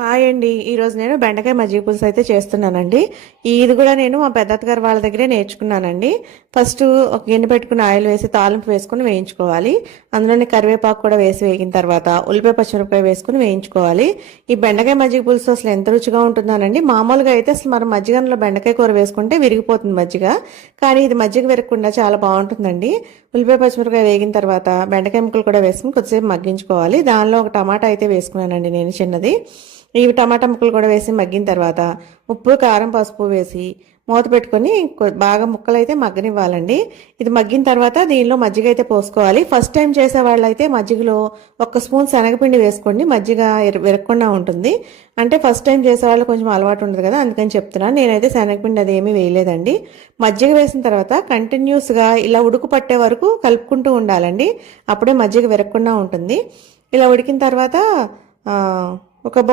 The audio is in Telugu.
హాయ్ అండి. ఈరోజు నేను బెండకాయ మజ్జిగ పులుసు అయితే చేస్తున్నానండి. ఇది కూడా నేను మా పెద్దత్తగారు వాళ్ళ దగ్గరే నేర్చుకున్నానండి. ఫస్ట్ ఒక గిన్నె పెట్టుకుని ఆయిల్ వేసి తాలింపు వేసుకుని వేయించుకోవాలి. అందులోనే కరివేపాకు కూడా వేసి వేగిన తర్వాత ఉల్లిపాయ పచ్చిమిరపకాయ వేసుకుని వేయించుకోవాలి. ఈ బెండకాయ మజ్జిగ పులుసు అసలు ఎంత రుచిగా ఉంటుందోనండి. మామూలుగా అయితే అసలు మనం మజ్జిగలో బెండకాయ కూర వేసుకుంటే విరిగిపోతుంది మజ్జిగ. కానీ ఇది మజ్జిగ విరగకుండా చాలా బాగుంటుందండి. ఉల్లిపాయ పచ్చిమిరపకాయ వేగిన తర్వాత బెండకాయ ముక్కలు కూడా వేసుకుని కొద్దిసేపు మగ్గించుకోవాలి. దానిలో ఒక టమాటా అయితే వేసుకున్నానండి నేను చిన్నది. ఇవి టమాటా ముక్కలు కూడా వేసి మగ్గిన తర్వాత ఉప్పు కారం పసుపు వేసి మూత పెట్టుకొని బాగా ముక్కలు అయితే మగ్గనివ్వాలండి. ఇది మగ్గిన తర్వాత దీనిలో మజ్జిగ అయితే పోసుకోవాలి. ఫస్ట్ టైం చేసే వాళ్ళైతే మజ్జిగలో 1 స్పూన్ శనగపిండి వేసుకోండి, మజ్జిగ విరగకుండా ఉంటుంది. అంటే ఫస్ట్ టైం చేసే వాళ్ళు కొంచెం అలవాటు ఉండదు కదా, అందుకని చెప్తున్నాను. నేనైతే శనగపిండి అదేమీ వేయలేదండి. మజ్జిగ వేసిన తర్వాత కంటిన్యూస్గా ఇలా ఉడుకు పట్టే వరకు కలుపుకుంటూ ఉండాలండి. అప్పుడే మజ్జిగ విరగకుండా ఉంటుంది. ఇలా ఉడికిన తర్వాత ఒక